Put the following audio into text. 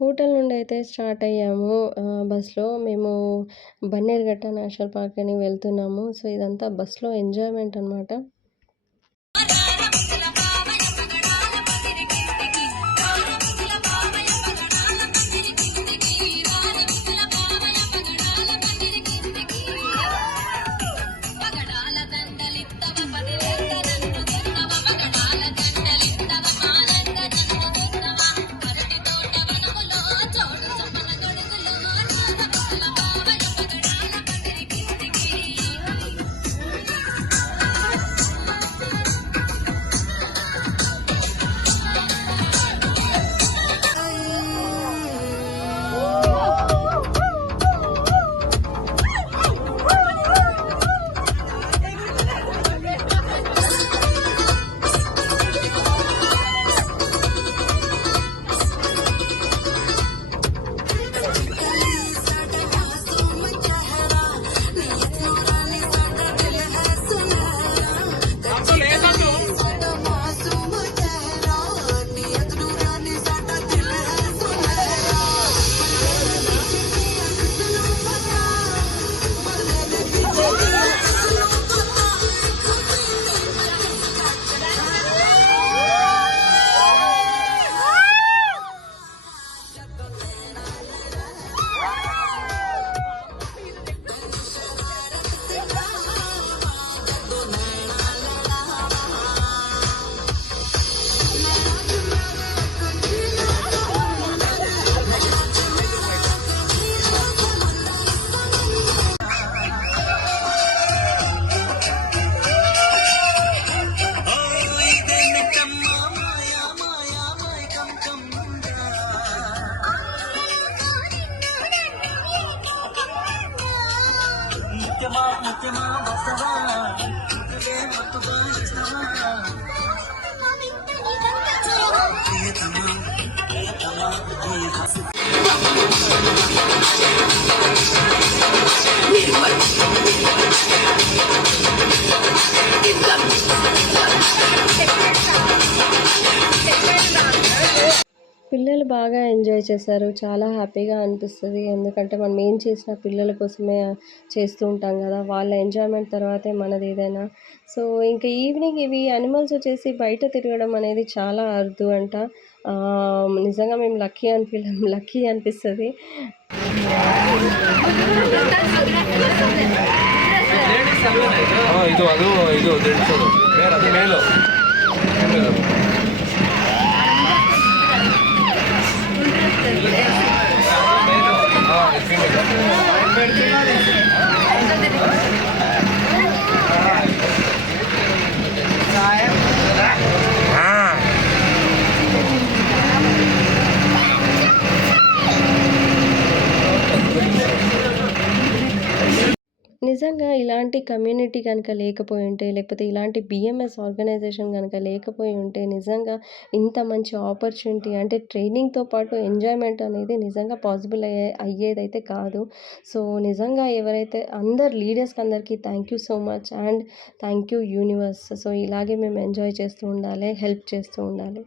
Hotel నుండి అయితే start అయ్యాము. బస్‌లో మేము బన్నేరుఘట్ట నేషనల్ పార్క్ అని వెళ్తున్నాము. సో, ఇదంతా బస్‌లో ఎంజాయ్‌మెంట్ అనమాట. పిల్లలు బాగా ఎంజాయ్ చేశారు. చాలా హ్యాపీగా అనిపిస్తది. ఎందుకంటే మనం ఏం చేసినా పిల్లల కోసమే చేస్తూ ఉంటాం గదా! వాళ్ళ ఎంజాయ్‌మెంట్ తర్వాతే మనదేదైనా. సో, ఇంకా ఈవినింగ్ ఇవి యానిమల్స్ వచ్చేసి బయట తిరగడం అనేది చాలా అరుదు అంట. నిజంగా మేము లక్కీ అని లక్కీ అనిపిస్తది. ಇದು ಅದು ಇದು ತಿಳಿಸೋದು ಬೇರೆ ಅದು ಮೇಲು నిజంగా ఇలాంటి కమ్యూనిటీ గనక లేకపోయుంటే, లేకపోతే ఇలాంటి బీఎంఎస్ ఆర్గనైజేషన్ గనక లేకపోయుంటే, నిజంగా ఇంత మంచి ఆపర్చునిటీ అంటే ట్రైనింగ్‌తో పాటు ఎంజాయ్‌మెంట్ అనేది నిజంగా పాసిబుల్ అయ్యేదైతే కాదు. సో, నిజంగా ఎవరైతే అందరు లీడర్స్‌కి అందరికీ thank you so much and thank you universe. So, ఇలాగే మేము ఎంజాయ్ చేస్తూ ఉండాలి. హెల్ప్ చేస్తూ ఉండాలి.